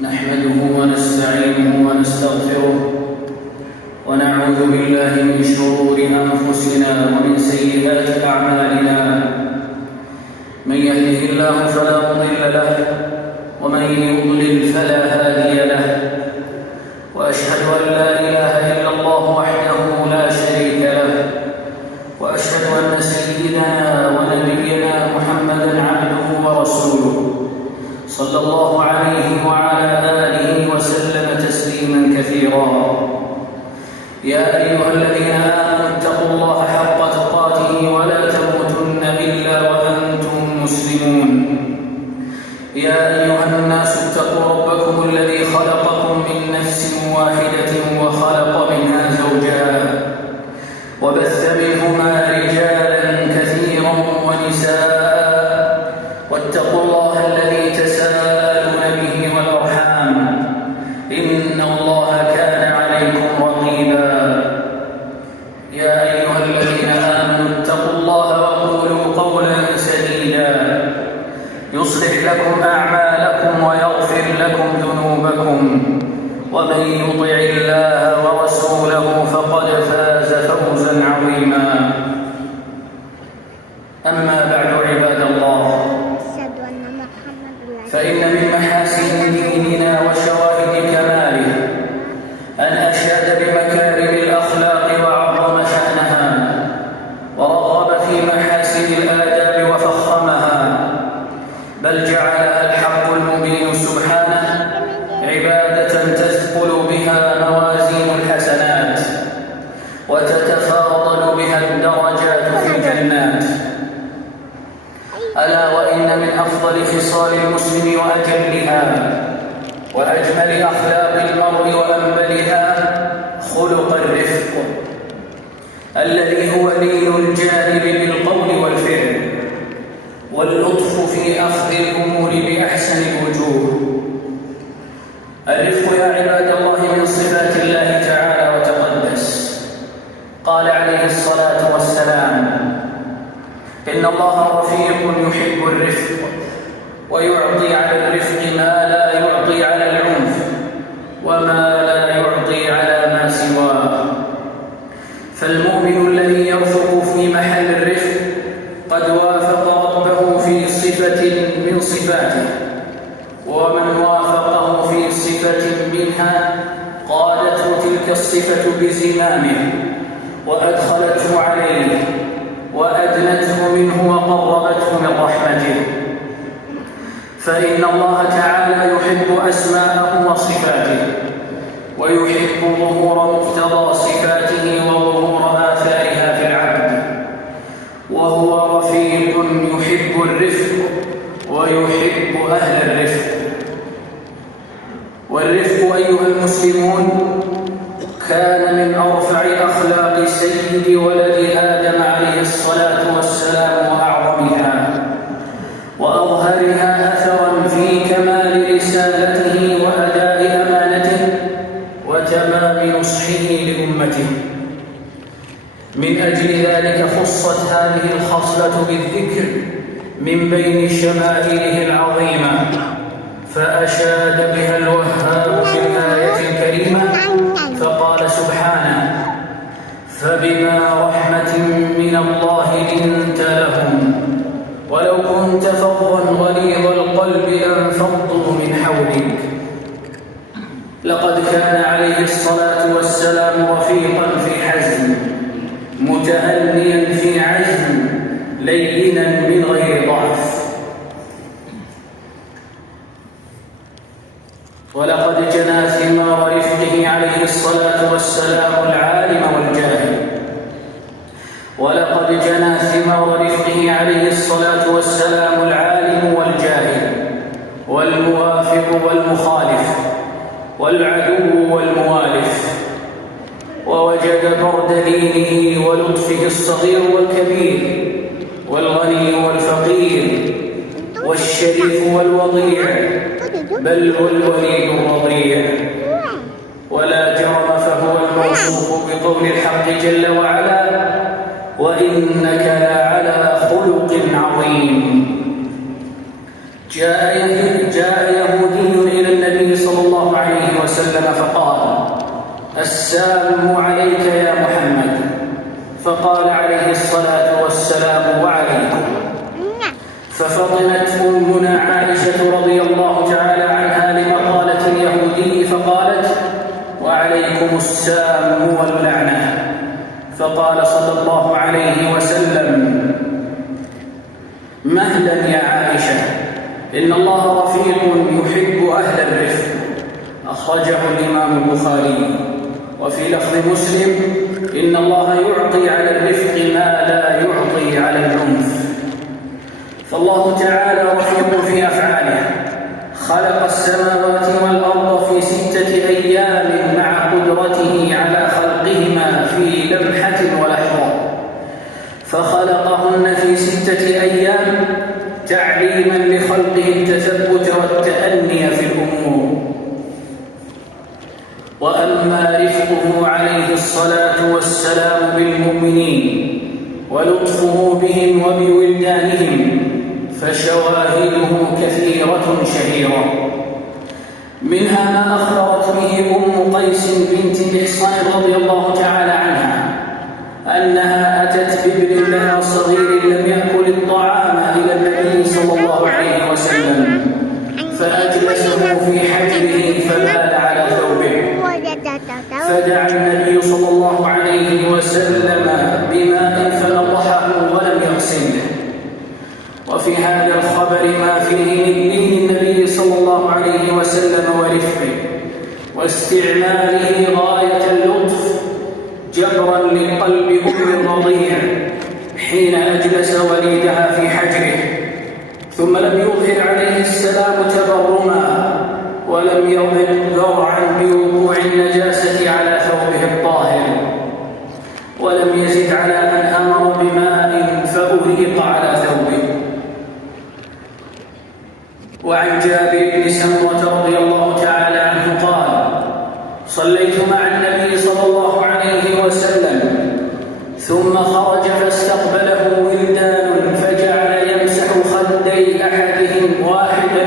نحمده ونستعينه ونستغفره ونعوذ بالله من شرور أنفسنا ومن سيئات أعمالنا. من يهده الله فلا مضل له ومن يضلل فلا هادي له، وأشهد أن لا إله إلا الله وحده لا شريك له، وأشهد أن سيدنا ونبينا محمدا عبده ورسوله صلى الله عليه وعلى آله وسلم تسليما كثيرا. يا أيها الذين آمنوا اتقوا الله حق تقاته ولا تموتن إلا وأنتم مسلمون. يا أيها الناس اتقوا ربكم الذي خلقكم من نفس واحدة وخلق منها زوجها وبث منهما رجالا كثيرا ونساء، واتقوا الله الذي تساءلون به والأرحام إن الله كان عليكم رقيبا. يا أيها الذين آمنوا اتقوا الله وقولوا قولا سديدا يصلح لكم أعمالكم ويغفر لكم ذنوبكم، ومن يطع الله ورسوله فقد فاز فوزا عظيما. أما بعد عباد الله، فإن من محاسن ديننا وشواهد كماله أن أشاد بمكارم الأخلاق وعظم شأنها ورغب في محاسن الآداب وفخمها، بل جعلها الحق المبين سبحانه عبادة تثقل بها موازين الحسنات وتتفاضل بها الدرجات في الجنات. ألا وإن من أفضل خصال المسلم وأجلها وأجمل أخلاق المرء وأنبلها خلق الرفق، الذي هو لين الجانب بالقول والفعل، واللطف في أخذ الأمور بأحسن الوجوه. الرفق يا عباد الله من صفات الله تعالى وتقدس. قال عليه الصلاة والسلام: إن الله رفيق يحب الرفق، ويعطي على الرفق ما لا يعطي على العنف، وما لا يعطي على ما سواه. فالمؤمن الذي يرفق في محل الرفق قد وافق ربه في صفة من صفاته، ومن وافقه في صفة منها قادته تلك الصفة بزمامه وأدخلته عليه وأدنته منه وقربته من رحمته. فإن الله تعالى يحب أسماءه وصفاته، ويحب ظهور مقتضى صفاته وظهور آثارها في العبد، وهو رفيق يحب الرفق ويحب أهل الرفق. والرفق أيها المسلمون كان من أرفع أخلاق سيد ولد آدم عليه الصلاة والسلام وأعظمها وأظهرها أثرا في كمال رسالته وأداء أمانته وتمام نصحه لأمته. من أجل ذلك خصت هذه الخصلة بالذكر من بين شمائله العظيمة، فأشاد بها الوهاب في الآية الكريمة فقال سبحانه: فبما رحمة من الله لنت لهم ولو كنت فظا غليظ القلب لانفضوا من حولك. لقد كان عليه الصلاة والسلام رفيقا في حزم، متأنيا في عزم، لينا من غير ضعف. ولقد جنى ثمار رفقه عليه الصلاة والسلام العالم والجاهل. ولقد جنى ثمار رفقه عليه الصلاة والسلام العالم والجاهل، والموافق والمخالف، والعدو والموالف، ووجد برد دينه ولطفه الصغير والكبير، والغني والفقير، والشريف والوضيع، بل والوليد الرضيع. ولا جرم فهو الموصوف بقول الحق جل وعلا: وإنك لعلى خلق عظيم. جاء يهودي إلى النبي صلى رضي الله تعالى عنها لمقالة اليهودي فقالت: وعليكم السام واللعنة. فقال صلى الله عليه وسلم: مهلا يا عائشة، إن الله رفيق يحب أهل الرفق. أخرجه الإمام البخاري. وفي لفظ مسلم: إن الله يعطي على الرفق ما لا يعطي على العنف. فالله تعالى رفيق في أفعاله، خلق السماوات والأرض في 6 أيام مع قدرته على خلقهما في لمحة ولحظة، فخلقهن في 6 أيام تعليما لخلقه التثبت والتأني في الأمور. وأما رفقه عليه الصلاة والسلام بالمؤمنين ولطفه بهم وبولدانهم فشواهده كثيرة شهيرة، منها ما أخبرت به أم قيس بنت محصن رضي الله تعالى عنها أنها أتت بابن لها صغير لم يأكل الطعام إلى النبي صلى الله عليه وسلم، فأجلسه في حجره فبال على ثوبه، فدعا النبي صلى الله عليه وسلم بماء فنضحه ولم يغسله. وفي هذا الخبر ما فيه من دين النبي صلى الله عليه وسلم ورفقه واستعماله غاية اللطف جبرا لقلب أم الرضيع حين أجلس وليدها في حجره، ثم لم يظهر عليه السلام تبرما ولم يضق ذرعا بوقوع النجاسة على ثوبه الطاهر، ولم يزد على أن أمر بماء فأهيق على ثوبه. وعن جابر بن سمرة رضي الله تعالى عنه قال: صليت مع النبي صلى الله عليه وسلم ثم خرج فاستقبله ولدان فجعل يمسح خدي أحدهم واحدا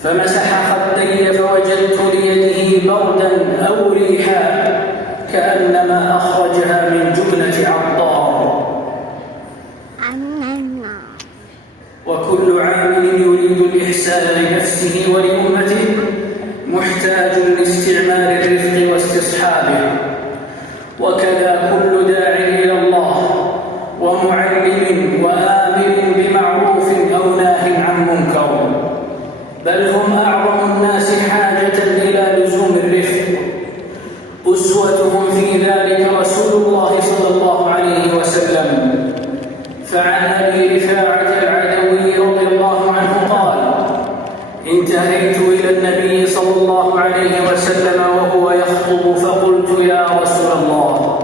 فمسح خدي فوجدت ليده بردا أو ريحا كأنما أخرجها من جبنة عطار. وكل عامل يريد الإحسان لنفسه ولأمته محتاج لاستعمال الرفق واستصحابه، وكذا كل داع إلى الله ومعلم وآمر بمعروف أو ناه عن منكر، بل هم أعظم الناس حاجة إلى لزوم الرفق. أسوتهم في ذلك رسول الله صلى الله عليه وسلم. فعن أبي رفاعة العدوي رضي الله عنه قال: انتهيت إلى النبي صلى الله عليه وسلم وهو يخطب فقلت: يا رسول الله،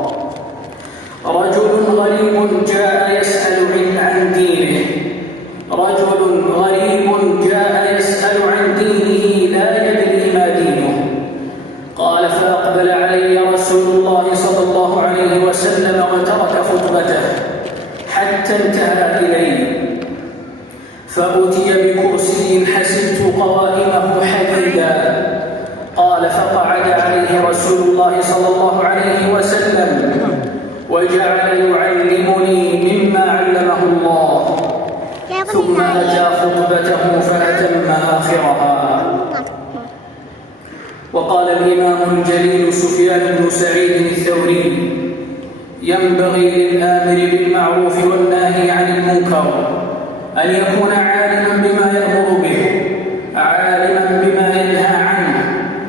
رجل غريب جاء يسأل عن دينه لا يدري ما دينه. قال: فأقبل علي رسول الله صلى الله عليه وسلم وترك خطبته حتى انتهى إلي، فأتي بكرسي حسبت قوائمه حديدا. قال: فقعد عليه رسول الله صلى الله عليه وسلم وجعل يعلمني مما علمه الله، ثم أتى خطبته فأتم آخرها. وقال الإمام الجليل سفيان بن سعيد الثوري: ينبغي للآمر بالمعروف والناهي عن المنكر أن يكون عالما بما يأمر به، عالما بما ينهى عنه،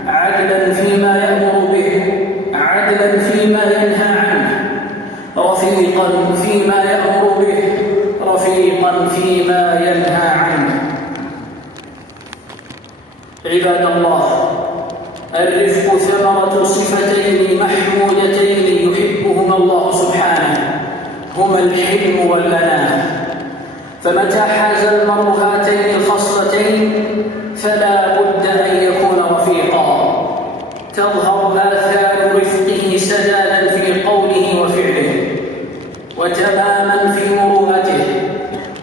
عدلا فيما يأمر به، عدلا فيما ينهى عنه، رفيقا فيما يأمر به، رفيقا فيما ينهى عنه. عباد الله، الرفق ثمرة صفتين محمودتين يحبهما الله سبحانه، هما الحلم والأناة. فمتى حاز المرء هاتين الخصلتين فلا بد أن يكون رفيقا، تظهر آثار رفقه سدادا في قوله وفعله، وتماما في مروءته،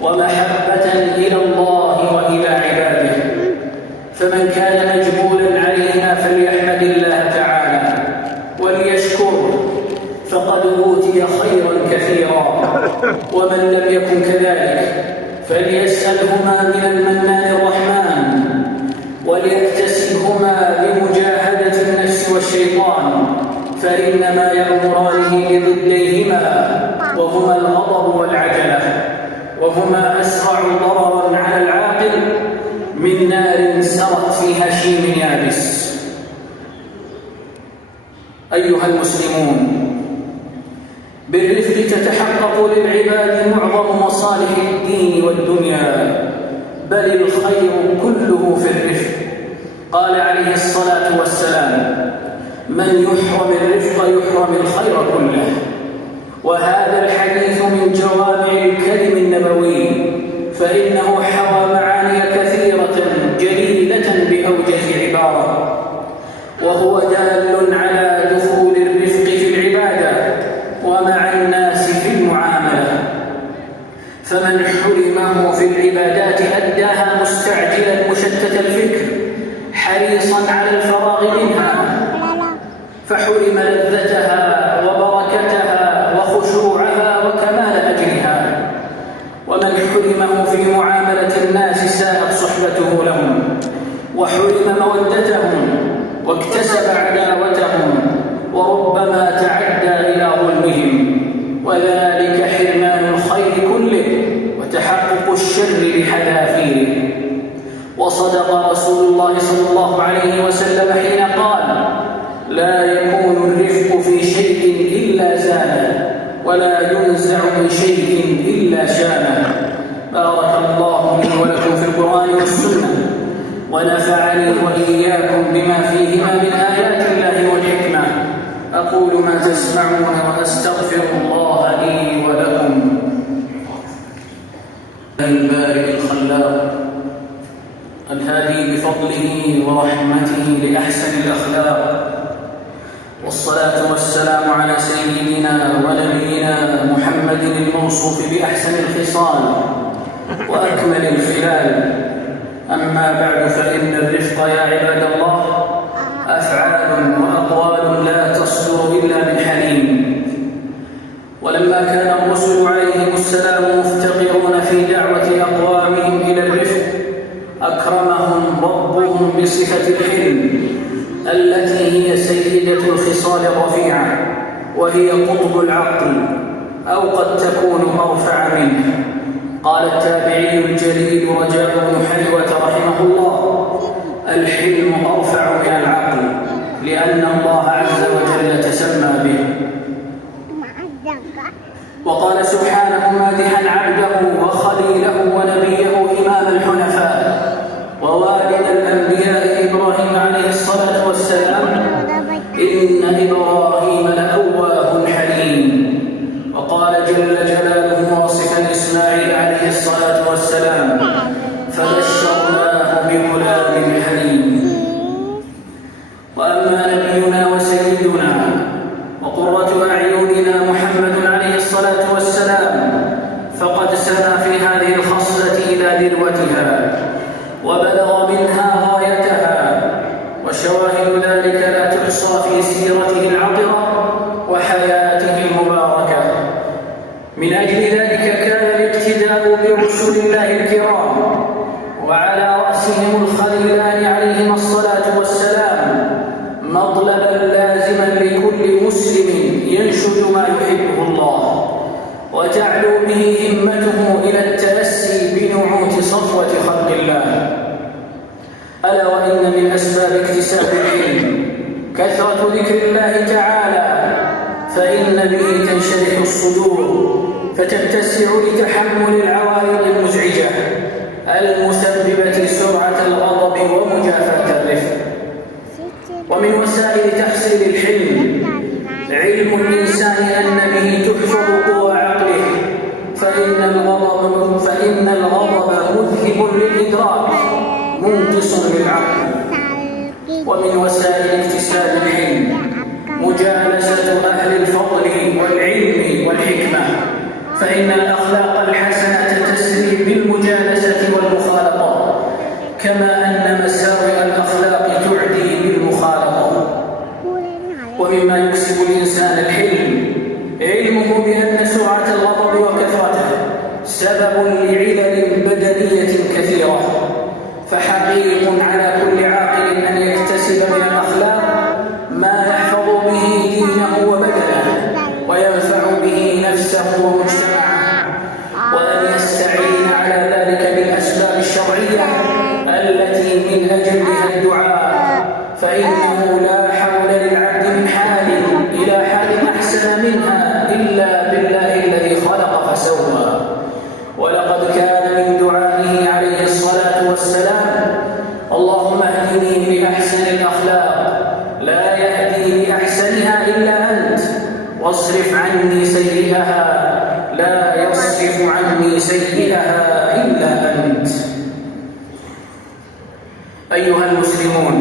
ومحبة إلى الله وإلى عباده. فمن كان مجبولا عليهما فليحمد الله تعالى وليشكره، فقد أوتي خيرا كثيرا. ومن لم يكن كذلك فليسألهما من المنان الرحمن، وليكتسبهما بمجاهدة النفس والشيطان، فإنما يأمرانه بضديهما، وهما الغضب والعجلة، وهما أسرع ضررا على العاقل من نار سرت في هشيم يابس. أيها المسلمون، بالرفق تتحقق للعباد معظم مصالح الدين والدنيا، بل الخير كله في الرفق. قال عليه الصلاة والسلام: من يحرم الرفق يحرم الخير كله. وهذا الحديث من جوامع الكلم النبوي، فإنه حوى معاني كثيرة جليلة بأوجز عبارة، وهو دال على دخول الرفق في العبادة ومع الناس في المعاملة. فمن حرمه في العبادات أداها مستعجلا مشتت الفكر حريصا على الفراغ منها، فحرم لذتها وبركتها وخشوعها وكمال أجرها. ومن حرمه في معاملة الناس ساءت صحبته لهم، وحرم مودتهم واكتسب عداوتهم، وربما تعدى إلى ظلمهم، وذلك حرمان الخير كله وتحقق الشر بحذافيره. وصدق رسول الله صلى الله عليه وسلم حين قال: لا يكون الرفق في شيء إلا زانه، ولا ينزع من شيء إلا شانه. بارك الله لي ولكم في القرآن والسنة، ونفعني وإياكم بما فيهما من آيات الله والحكمة. أقول ما تسمعون وأستغفر الله لي ولكم. البارئ الخلاق الهادي بفضله ورحمته لأحسن الأخلاق، والصلاة والسلام على سيدنا ونبينا محمد الموصوف بأحسن الخصال وأكمل الخلال. أما بعد، فإن الرفق يا عباد الله أفعال وأقوال لا تصدر إلا من حليم. ولما كان الرسل عليهم السلام مفتقرون في دعوة أقوامهم إلى الرفق، أكرمهم ربهم بصفة الحلم التي هي سيدة الخصال الرفيعة، وهي قطب العقل، أو قد تكون أرفع منه. قال التابعي الجليل رجاء بن حلوة رحمه الله: الحلم أرفع من العقل، لأن الله عز وجل تسمى به. وقال سبحانه مادحا عبده وخليله ونبيه إمام الحنفاء ووالد الأنبياء إبراهيم عليه الصلاة والسلام: إن إبراهيم لأواه حليم. وقال جل جلاله واصفا إسماعيل عليه الصلاة والسلام: فبشرناه بغلام حليم. وأما نبينا وسيدنا وقرة أعيننا محمد عليه الصلاة والسلام، فقد سما في هذه الخصلة إلى ذروتها وبلغ منها غايتها، وشواهد ذلك لا تحصى في سيرته العطرة وحياته المباركة. من أجل ذلك كان الاقتداء برسل الله الكرام، وعلى رأسهم الخليلان عليهما الصلاة والسلام، مطلبا لازما لكل مسلم ينشد ما يحبه الله وتعلو به همته إلى التأسي بنعوت صفوة خلق الله. ألا وإن من أسباب اكتساب العلم كثرة ذكر الله تعالى، فإن به تنشرح الصدور فتتسع لتحمل العوارض المزعجة المسببة سرعة الغضب ومجافاة الرفق. ومن وسائل تحصيل الحلم علم الإنسان أن به تحفظ قوى عقله، فإن الغضب مذهب للإدراك منقص للعقل. ومن وسائل اكتساب الحلم مجالسة أهل الفضل والعلم والحكمة، فإن الأخلاق الحسنة تسري بالمجالسة والمخالطة، كما أن مساوئ الأخلاق تعدي بالمخالطة. ومما يكسب الإنسان الحلم علمه بأن سرعة الغضب وكثرته سبب لعلل بدنية كثيرة، فحقيق على كل عاقل أن يكتسب من الأخلاق ما يحفظ به دينه وبدنه وينفع به نفسه ومجتمعه، وأن يستعين على ذلك بالأسباب الشرعية التي من أجلها الدعاء، فإنه لا حول للعبد من حال إلى حال أحسن منها إلا بالله الذي خلق فسوى. ولقد كان من دعائه عليه الصلاة والسلام: اللهم اهدني لأحسن الأخلاق لا يهدي لأحسنها إلا أنت، واصرف عني سيئها لا يصرف عني سيئها إلا أنت. أيها المسلمون،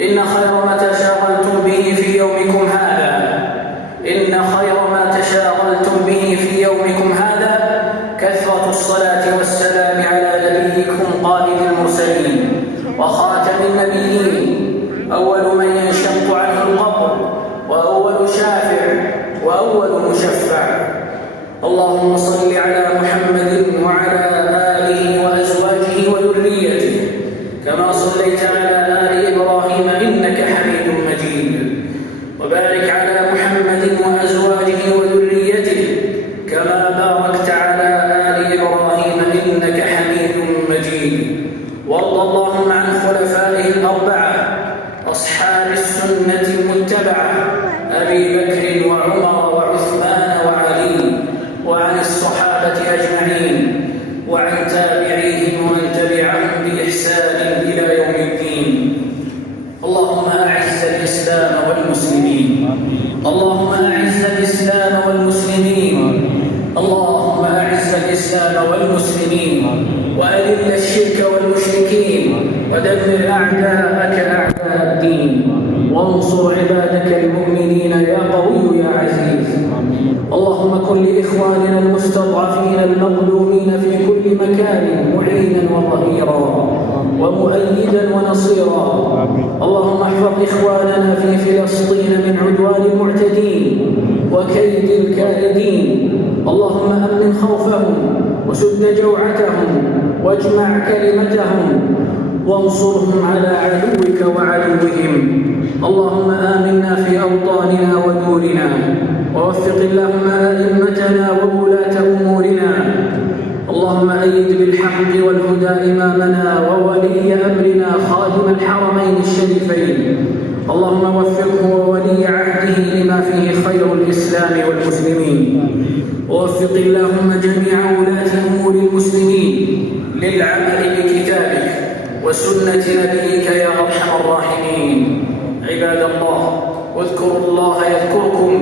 إن خير ما تشاغلتم به في يومكم هذا كثرة الصلاة والسلام على نبيكم قائد المرسلين وخاتم النبيين، أول من ينشق عنه القبر، وأول شافع، وأول مشفع. اللهم صل على محمد وعلى آله وأزواجه وذريته كما صليت على آل إبراهيم إنك حميد مجيد، وبارك على محمد وأزواجه وذريته كما باركت على آل إبراهيم إنك حميد مجيد. وارض اللهم عن خلفائه الأربعة أصحاب السنة المتبعة أبي بكر وعمر وعثمان وعلي، وعن الصحابة أجمعين، وعن تابعيهم ومن تبعهم بإحسان إلى يوم الدين. اللهم أعز الإسلام والمسلمين، اللهم أعز الإسلام والمسلمين، اللهم أعز الإسلام والمسلمين، وأذل الشرك والمشركين، ودمر أعداءك أعداء الدين، وانصر عبادك المؤمنين يا قوي يا عزيز. اللهم كن لإخواننا المستضعفين المظلومين في كل مكان معينا وظهيرا ومؤيدا ونصيرا. اللهم احفظ إخواننا في فلسطين من عدوان المعتدين وكيد الكائدين. اللهم أمن خوفهم وسد جوعتهم واجمع كلمتهم وانصرهم على عدوك وعدوهم. اللهم آمنا في أوطاننا ودورنا، ووفق اللهم أئمتنا وولاة أمورنا. اللهم أيد بالحق والهدى إمامنا وولي أمرنا خادم الحرمين الشريفين. اللهم وفقه وولي عهده لما فيه خير الإسلام والمسلمين. ووفق اللهم جميع ولاة أمور المسلمين للعمل بكتابك وسنة نبيك يا أرحم الراحمين. عباد الله، اذكروا الله يذكركم